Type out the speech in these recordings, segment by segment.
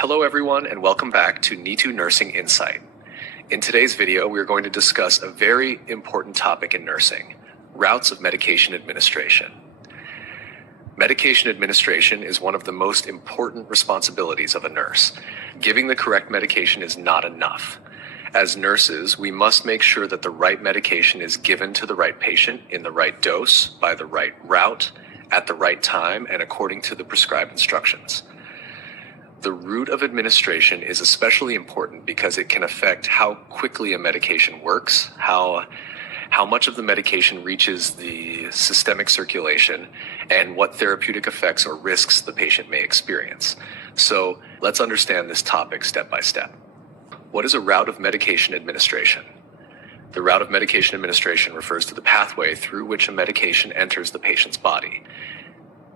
Hello everyone and welcome back to NITU Nursing Insight. In today's video, we are going to discuss a very important topic in nursing, routes of medication administration. Medication administration is one of the most important responsibilities of a nurse. Giving the correct medication is not enough. As nurses, we must make sure that the right medication is given to the right patient in the right dose, by the right route, at the right time, and according to the prescribed instructions. The route of administration is especially important because it can affect how quickly a medication works, how much of the medication reaches the systemic circulation, and what therapeutic effects or risks the patient may experience. So let's understand this topic step by step. What is a route of medication administration? The route of medication administration refers to the pathway through which a medication enters the patient's body.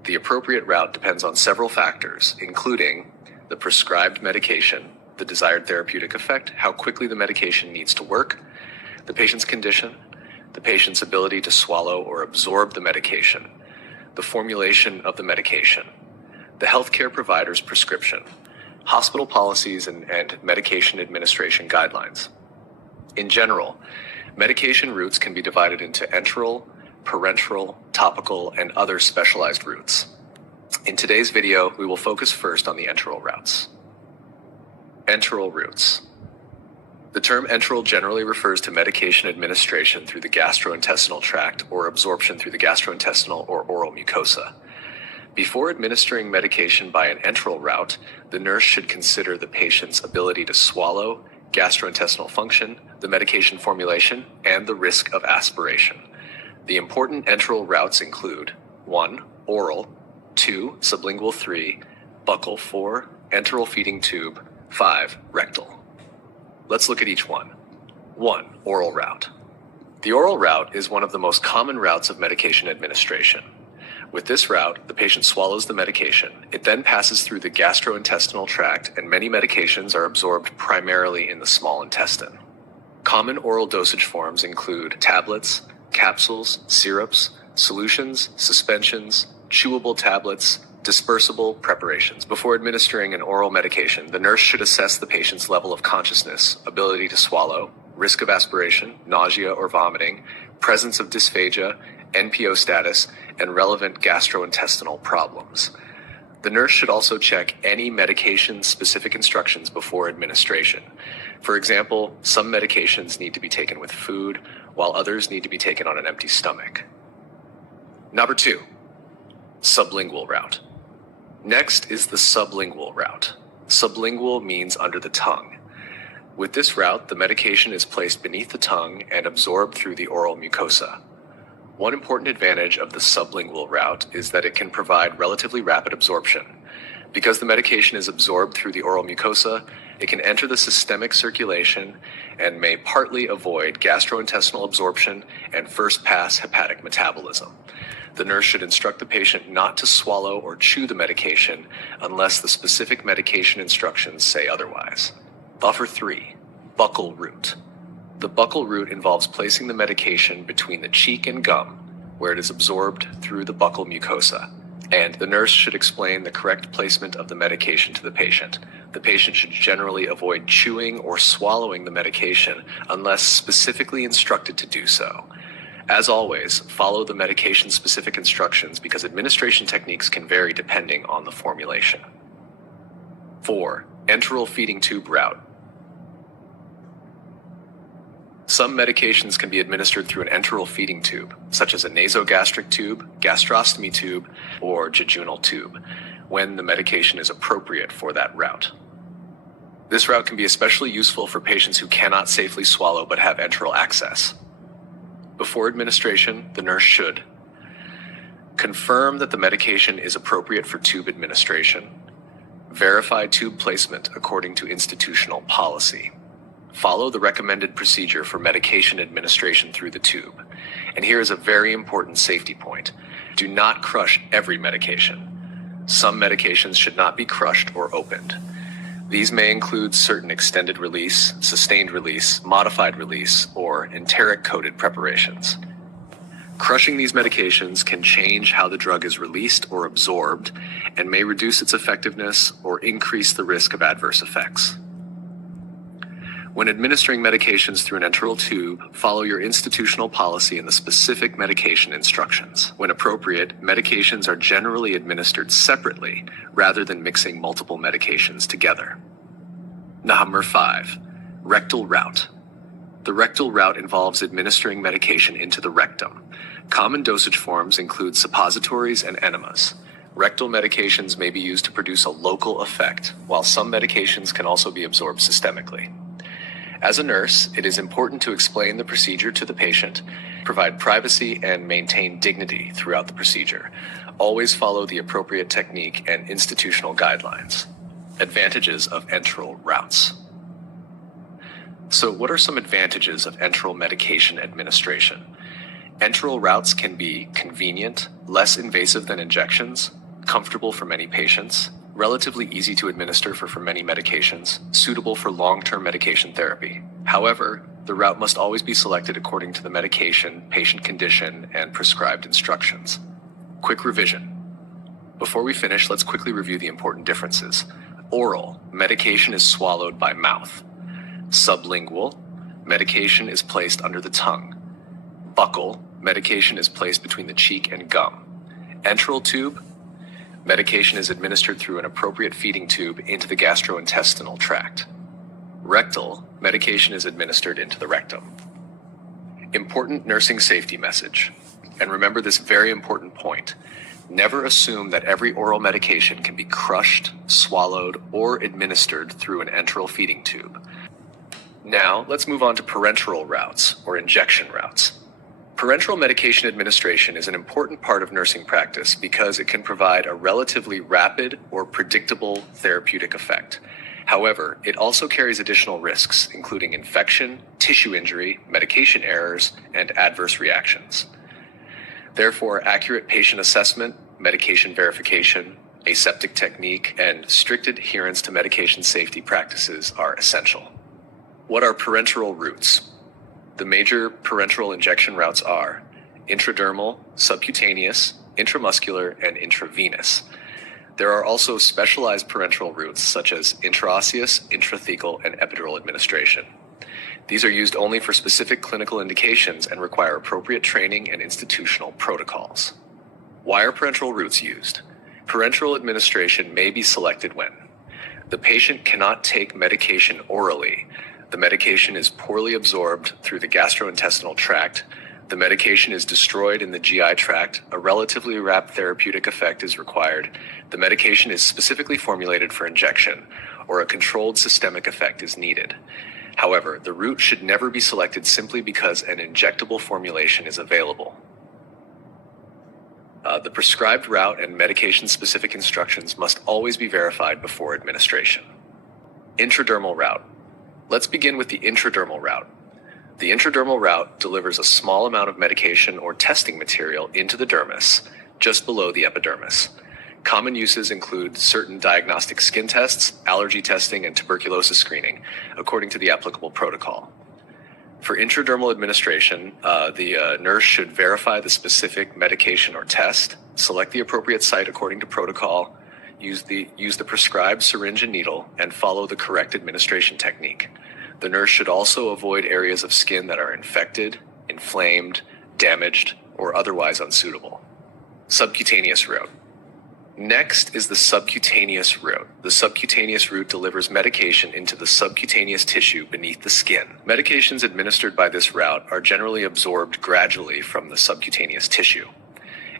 The appropriate route depends on several factors, including the prescribed medication, the desired therapeutic effect, how quickly the medication needs to work, the patient's condition, the patient's ability to swallow or absorb the medication, the formulation of the medication, the healthcare provider's prescription, hospital policies and medication administration guidelines. In general, medication routes can be divided into enteral, parenteral, topical, and other specialized routes. In today's video, we will focus first on the enteral routes. Enteral routes. The term enteral generally refers to medication administration through the gastrointestinal tract or absorption through the gastrointestinal or oral mucosa. Before administering medication by an enteral route, the nurse should consider the patient's ability to swallow, gastrointestinal function, the medication formulation, and the risk of aspiration. The important enteral routes include 1. Oral, 2. Sublingual, 3. Buccal, 4. Enteral feeding tube, 5. Rectal. Let's look at each one. 1. Oral route. The oral route is one of the most common routes of medication administration. With this route, the patient swallows the medication. It then passes through the gastrointestinal tract, and many medications are absorbed primarily in the small intestine. Common oral dosage forms include tablets, capsules, syrups, solutions, suspensions, chewable tablets, dispersible preparations. Before administering an oral medication, the nurse should assess the patient's level of consciousness, ability to swallow, risk of aspiration, nausea or vomiting, presence of dysphagia, NPO status, and relevant gastrointestinal problems. The nurse should also check any medication-specific instructions before administration. For example, some medications need to be taken with food, while others need to be taken on an empty stomach. Number 2. Sublingual route. Next is the sublingual route. Sublingual means under the tongue. With this route, the medication is placed beneath the tongue and absorbed through the oral mucosa. One important advantage of the sublingual route is that it can provide relatively rapid absorption. Because the medication is absorbed through the oral mucosa, it can enter the systemic circulation and may partly avoid gastrointestinal absorption and first-pass hepatic metabolism. The nurse should instruct the patient not to swallow or chew the medication unless the specific medication instructions say otherwise. Buffer 3. Buccal route. The buccal route involves placing the medication between the cheek and gum, where it is absorbed through the buccal mucosa, and the nurse should explain the correct placement of the medication to the patient. The patient should generally avoid chewing or swallowing the medication unless specifically instructed to do so. As always, follow the medication-specific instructions because administration techniques can vary depending on the formulation. 4. Enteral feeding tube route. Some medications can be administered through an enteral feeding tube, such as a nasogastric tube, gastrostomy tube, or jejunal tube, when the medication is appropriate for that route. This route can be especially useful for patients who cannot safely swallow but have enteral access. Before administration, the nurse should confirm that the medication is appropriate for tube administration, verify tube placement according to institutional policy, follow the recommended procedure for medication administration through the tube. And here is a very important safety point. Do not crush every medication. Some medications should not be crushed or opened. These may include certain extended release, sustained release, modified release, or enteric-coated preparations. Crushing these medications can change how the drug is released or absorbed and may reduce its effectiveness or increase the risk of adverse effects. When administering medications through an enteral tube, follow your institutional policy and the specific medication instructions. When appropriate, medications are generally administered separately rather than mixing multiple medications together. Number 5, rectal route. The rectal route involves administering medication into the rectum. Common dosage forms include suppositories and enemas. Rectal medications may be used to produce a local effect, while some medications can also be absorbed systemically. As a nurse, it is important to explain the procedure to the patient, provide privacy, and maintain dignity throughout the procedure. Always follow the appropriate technique and institutional guidelines. Advantages of enteral routes. So what are some advantages of enteral medication administration? Enteral routes can be convenient, less invasive than injections, comfortable for many patients, relatively easy to administer for many medications, suitable for long-term medication therapy. However, the route must always be selected according to the medication, patient condition, and prescribed instructions. Quick revision. Before we finish, let's quickly review the important differences. Oral, medication is swallowed by mouth. Sublingual, medication is placed under the tongue. Buccal, medication is placed between the cheek and gum. Enteral tube, medication is administered through an appropriate feeding tube into the gastrointestinal tract. Rectal, medication is administered into the rectum. Important nursing safety message. And remember this very important point. Never assume that every oral medication can be crushed, swallowed, or administered through an enteral feeding tube. Now, let's move on to parenteral routes, or injection routes. Parenteral medication administration is an important part of nursing practice because it can provide a relatively rapid or predictable therapeutic effect. However, it also carries additional risks, including infection, tissue injury, medication errors, and adverse reactions. Therefore, accurate patient assessment, medication verification, aseptic technique, and strict adherence to medication safety practices are essential. What are parenteral routes? The major parenteral injection routes are intradermal, subcutaneous, intramuscular, and intravenous. There are also specialized parenteral routes such as intraosseous, intrathecal, and epidural administration. These are used only for specific clinical indications and require appropriate training and institutional protocols. Why are parenteral routes used? Parenteral administration may be selected when the patient cannot take medication orally. The medication is poorly absorbed through the gastrointestinal tract. The medication is destroyed in the GI tract. A relatively rapid therapeutic effect is required. The medication is specifically formulated for injection, or a controlled systemic effect is needed. However, the route should never be selected simply because an injectable formulation is available. The prescribed route and medication-specific instructions must always be verified before administration. Intradermal route. Let's begin with the intradermal route. The intradermal route delivers a small amount of medication or testing material into the dermis, just below the epidermis. Common uses include certain diagnostic skin tests, allergy testing, and tuberculosis screening, according to the applicable protocol. For intradermal administration, the nurse should verify the specific medication or test, select the appropriate site according to protocol, use the prescribed syringe and needle, and follow the correct administration technique. The nurse should also avoid areas of skin that are infected, inflamed, damaged, or otherwise unsuitable. Subcutaneous route. Next is the subcutaneous route. The subcutaneous route delivers medication into the subcutaneous tissue beneath the skin. Medications administered by this route are generally absorbed gradually from the subcutaneous tissue.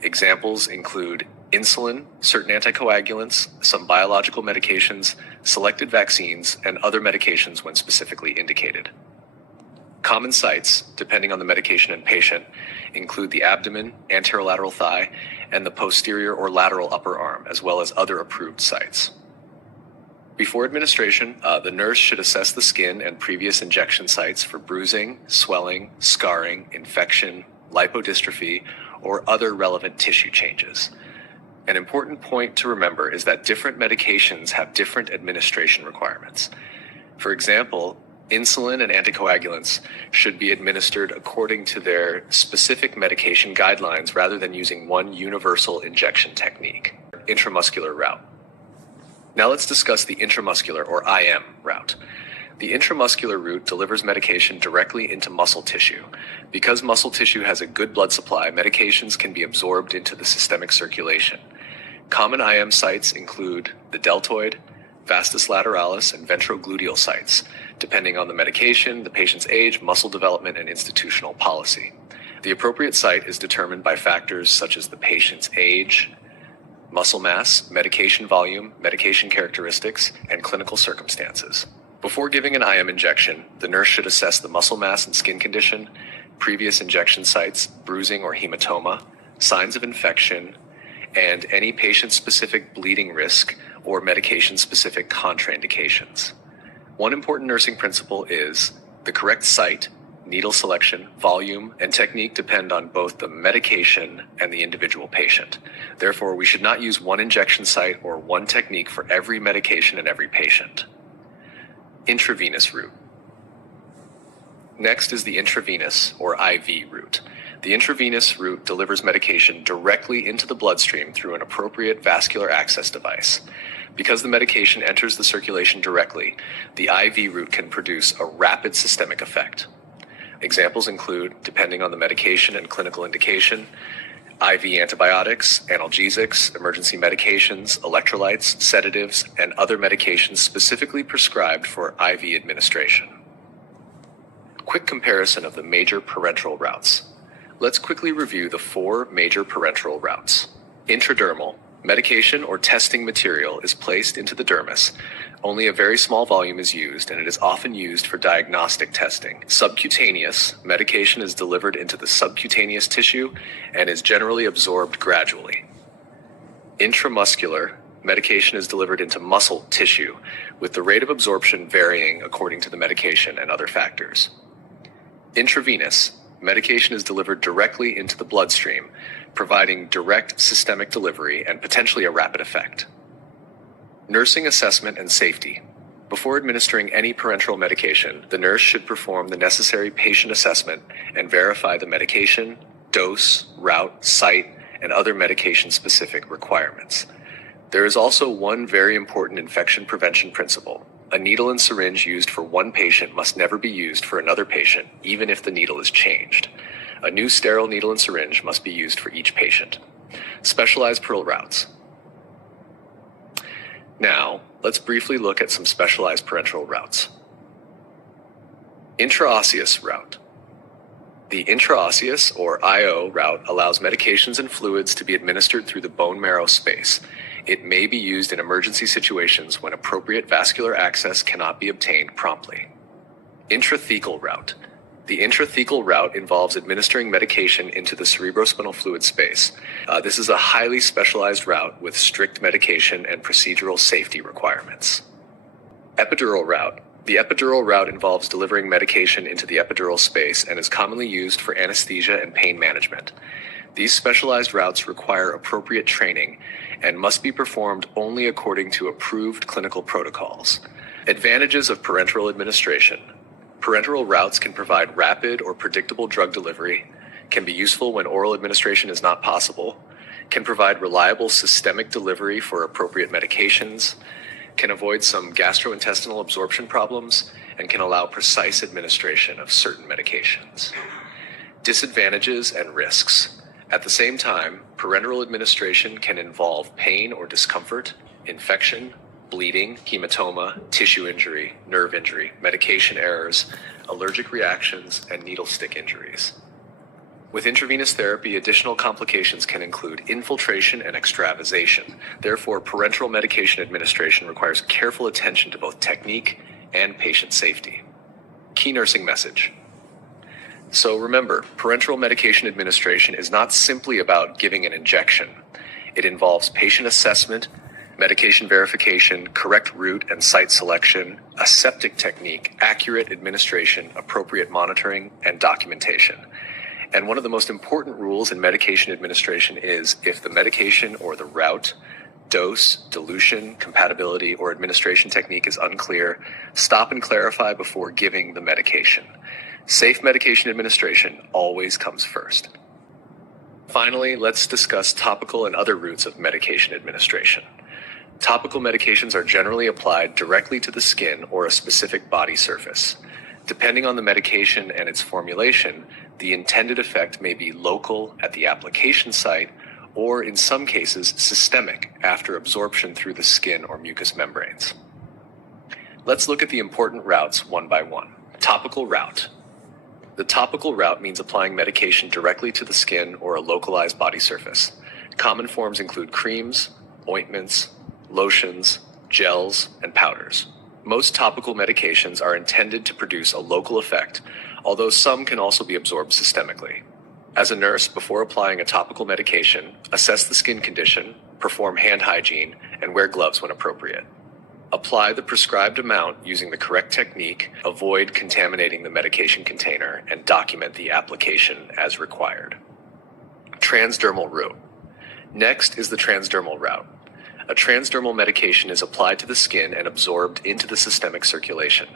Examples include insulin, certain anticoagulants, some biological medications, selected vaccines, and other medications when specifically indicated. Common sites, depending on the medication and patient, include the abdomen, anterolateral thigh, and the posterior or lateral upper arm, as well as other approved sites. Before administration, the nurse should assess the skin and previous injection sites for bruising, swelling, scarring, infection, lipodystrophy, or other relevant tissue changes. An important point to remember is that different medications have different administration requirements. For example, Insulin and anticoagulants should be administered according to their specific medication guidelines rather than using one universal injection technique. Intramuscular route. Now let's discuss the intramuscular or IM route. The intramuscular route delivers medication directly into muscle tissue. Because muscle tissue has a good blood supply, medications can be absorbed into the systemic circulation. Common IM sites include the deltoid, vastus lateralis, and ventrogluteal sites, depending on the medication, the patient's age, muscle development, and institutional policy. The appropriate site is determined by factors such as the patient's age, muscle mass, medication volume, medication characteristics, and clinical circumstances. Before giving an IM injection, the nurse should assess the muscle mass and skin condition, previous injection sites, bruising or hematoma, signs of infection, and any patient-specific bleeding risk or medication-specific contraindications. One important nursing principle is the correct site, needle selection, volume, and technique depend on both the medication and the individual patient. Therefore, we should not use one injection site or one technique for every medication and every patient. Intravenous route. Next is the intravenous or IV route. The intravenous route delivers medication directly into the bloodstream through an appropriate vascular access device. Because the medication enters the circulation directly, the IV route can produce a rapid systemic effect. Examples include, depending on the medication and clinical indication, IV antibiotics, analgesics, emergency medications, electrolytes, sedatives, and other medications specifically prescribed for IV administration. Quick comparison of the major parenteral routes. Let's quickly review the 4 major parenteral routes. Intradermal. Medication or testing material is placed into the dermis. Only a very small volume is used, and it is often used for diagnostic testing. Subcutaneous. Medication is delivered into the subcutaneous tissue and is generally absorbed gradually. Intramuscular. Medication is delivered into muscle tissue, with the rate of absorption varying according to the medication and other factors. Intravenous. Medication is delivered directly into the bloodstream, providing direct systemic delivery and potentially a rapid effect. Nursing assessment and safety. Before administering any parenteral medication, the nurse should perform the necessary patient assessment and verify the medication, dose, route, site, and other medication-specific requirements. There is also one very important infection prevention principle. A needle and syringe used for one patient must never be used for another patient, even if the needle is changed. A new sterile needle and syringe must be used for each patient. Specialized parenteral routes. Now, let's briefly look at some specialized parenteral routes. Intraosseous route. The intraosseous, or IO, route allows medications and fluids to be administered through the bone marrow space. It may be used in emergency situations when appropriate vascular access cannot be obtained promptly. Intrathecal route. The intrathecal route involves administering medication into the cerebrospinal fluid space. This is a highly specialized route with strict medication and procedural safety requirements. Epidural route. The epidural route involves delivering medication into the epidural space and is commonly used for anesthesia and pain management. These specialized routes require appropriate training and must be performed only according to approved clinical protocols. Advantages of parenteral administration. Parenteral routes can provide rapid or predictable drug delivery, can be useful when oral administration is not possible, can provide reliable systemic delivery for appropriate medications, can avoid some gastrointestinal absorption problems, and can allow precise administration of certain medications. Disadvantages and risks. At the same time, parenteral administration can involve pain or discomfort, infection, bleeding, hematoma, tissue injury, nerve injury, medication errors, allergic reactions, and needle stick injuries. With intravenous therapy, additional complications can include infiltration and extravasation. Therefore, parenteral medication administration requires careful attention to both technique and patient safety. Key nursing message. So remember, parenteral medication administration is not simply about giving an injection. It involves patient assessment, medication verification, correct route and site selection, aseptic technique, accurate administration, appropriate monitoring, and documentation. And one of the most important rules in medication administration is if the medication or the route dose, dilution, compatibility, or administration technique is unclear, stop and clarify before giving the medication. Safe medication administration always comes first. Finally, let's discuss topical and other routes of medication administration. Topical medications are generally applied directly to the skin or a specific body surface. Depending on the medication and its formulation, the intended effect may be local at the application site or, in some cases, systemic after absorption through the skin or mucous membranes. Let's look at the important routes one by one. Topical route. The topical route means applying medication directly to the skin or a localized body surface. Common forms include creams, ointments, lotions, gels, and powders. Most topical medications are intended to produce a local effect, although some can also be absorbed systemically. As a nurse, before applying a topical medication, assess the skin condition, perform hand hygiene, and wear gloves when appropriate. Apply the prescribed amount using the correct technique, avoid contaminating the medication container, and document the application as required. Transdermal route. Next is the transdermal route. A transdermal medication is applied to the skin and absorbed into the systemic circulation.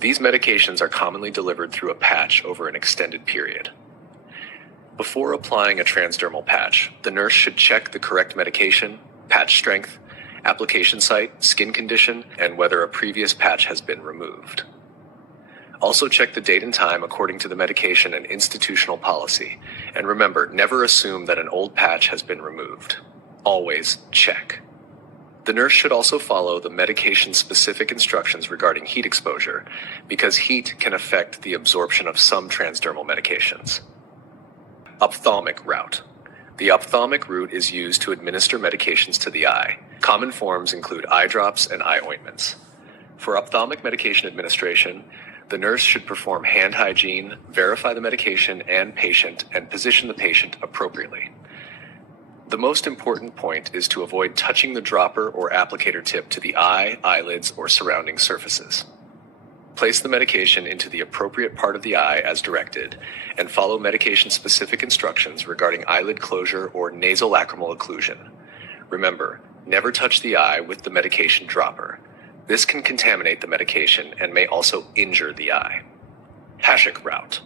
These medications are commonly delivered through a patch over an extended period. Before applying a transdermal patch, the nurse should check the correct medication, patch strength, application site, skin condition, and whether a previous patch has been removed. Also check the date and time according to the medication and institutional policy. And remember, never assume that an old patch has been removed. Always check. The nurse should also follow the medication-specific instructions regarding heat exposure, because heat can affect the absorption of some transdermal medications. Ophthalmic route. The ophthalmic route is used to administer medications to the eye. Common forms include eye drops and eye ointments. For ophthalmic medication administration, the nurse should perform hand hygiene, verify the medication and patient, and position the patient appropriately. The most important point is to avoid touching the dropper or applicator tip to the eye, eyelids, or surrounding surfaces. Place the medication into the appropriate part of the eye as directed, and follow medication-specific instructions regarding eyelid closure or nasolacrimal occlusion. Remember, never touch the eye with the medication dropper. This can contaminate the medication and may also injure the eye. Haschick route.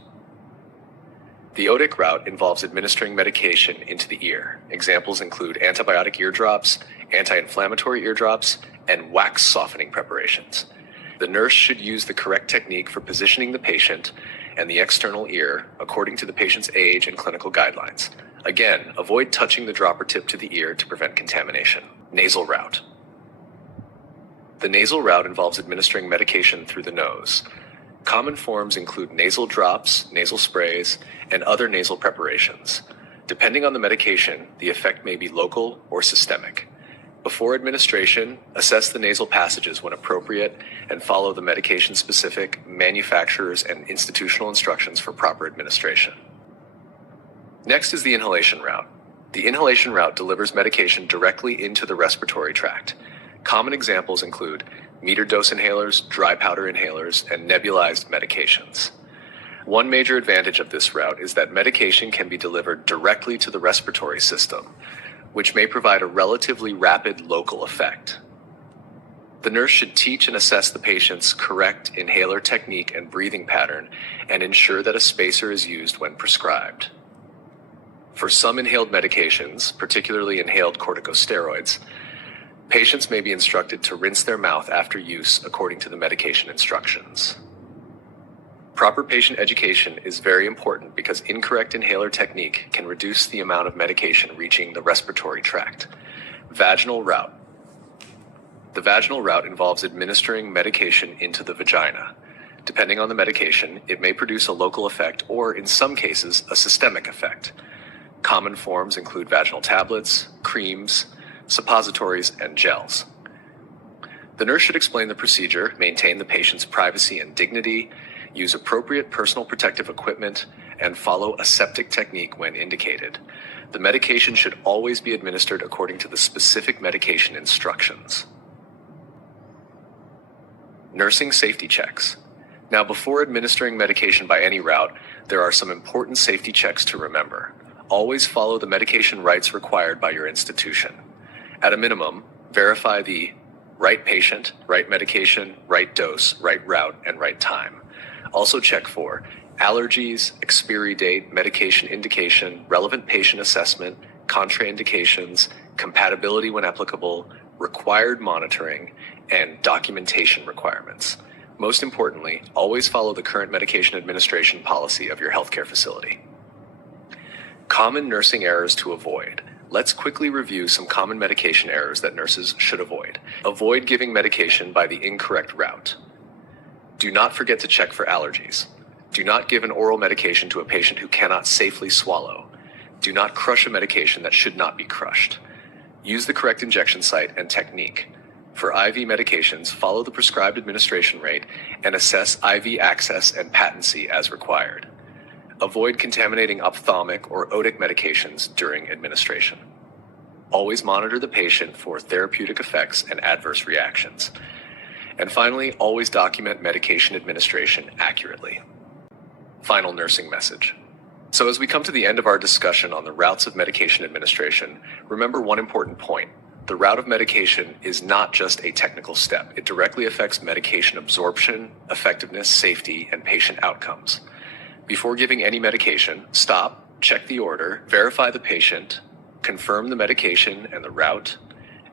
The otic route involves administering medication into the ear. Examples include antibiotic ear drops, anti-inflammatory ear drops, and wax softening preparations. The nurse should use the correct technique for positioning the patient and the external ear according to the patient's age and clinical guidelines. Again, avoid touching the dropper tip to the ear to prevent contamination. Nasal route. The nasal route involves administering medication through the nose. Common forms include nasal drops, nasal sprays, and other nasal preparations. Depending on the medication, the effect may be local or systemic. Before administration, assess the nasal passages when appropriate and follow the medication-specific manufacturer's and institutional instructions for proper administration. Next is the inhalation route. The inhalation route delivers medication directly into the respiratory tract. Common examples include metered-dose inhalers, dry powder inhalers, and nebulized medications. One major advantage of this route is that medication can be delivered directly to the respiratory system, which may provide a relatively rapid local effect. The nurse should teach and assess the patient's correct inhaler technique and breathing pattern and ensure that a spacer is used when prescribed. For some inhaled medications, particularly inhaled corticosteroids, patients may be instructed to rinse their mouth after use according to the medication instructions. Proper patient education is very important because incorrect inhaler technique can reduce the amount of medication reaching the respiratory tract. Vaginal route. The vaginal route involves administering medication into the vagina. Depending on the medication, it may produce a local effect or, in some cases, a systemic effect. Common forms include vaginal tablets, creams, suppositories, and gels. The nurse should explain the procedure, maintain the patient's privacy and dignity, use appropriate personal protective equipment, and follow a septic technique when indicated. The medication should always be administered according to the specific medication instructions. Nursing safety checks. Now, before administering medication by any route, there are some important safety checks to remember. Always follow the medication rights required by your institution. At a minimum, verify the right patient, right medication, right dose, right route, and right time. Also check for allergies, expiry date, medication indication, relevant patient assessment, contraindications, compatibility when applicable, required monitoring, and documentation requirements. Most importantly, always follow the current medication administration policy of your healthcare facility. Common nursing errors to avoid. Let's quickly review some common medication errors that nurses should avoid. Avoid giving medication by the incorrect route. Do not forget to check for allergies. Do not give an oral medication to a patient who cannot safely swallow. Do not crush a medication that should not be crushed. Use the correct injection site and technique. For IV medications, follow the prescribed administration rate and assess IV access and patency as required. Avoid contaminating ophthalmic or otic medications during administration. Always monitor the patient for therapeutic effects and adverse reactions. And finally, always document medication administration accurately. Final nursing message. So as we come to the end of our discussion on the routes of medication administration, remember one important point. The route of medication is not just a technical step. It directly affects medication absorption, effectiveness, safety, and patient outcomes. Before giving any medication, stop, check the order, verify the patient, confirm the medication and the route,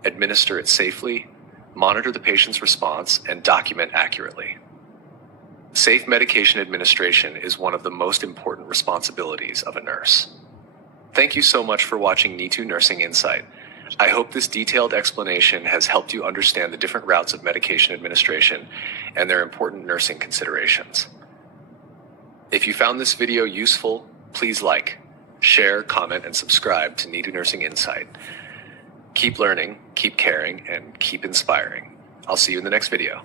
administer it safely, monitor the patient's response, and document accurately. Safe medication administration is one of the most important responsibilities of a nurse. Thank you so much for watching NITU Nursing Insight. I hope this detailed explanation has helped you understand the different routes of medication administration and their important nursing considerations. If you found this video useful, please like, share, comment, and subscribe to NITU Nursing Insight. Keep learning, keep caring, and keep inspiring. I'll see you in the next video.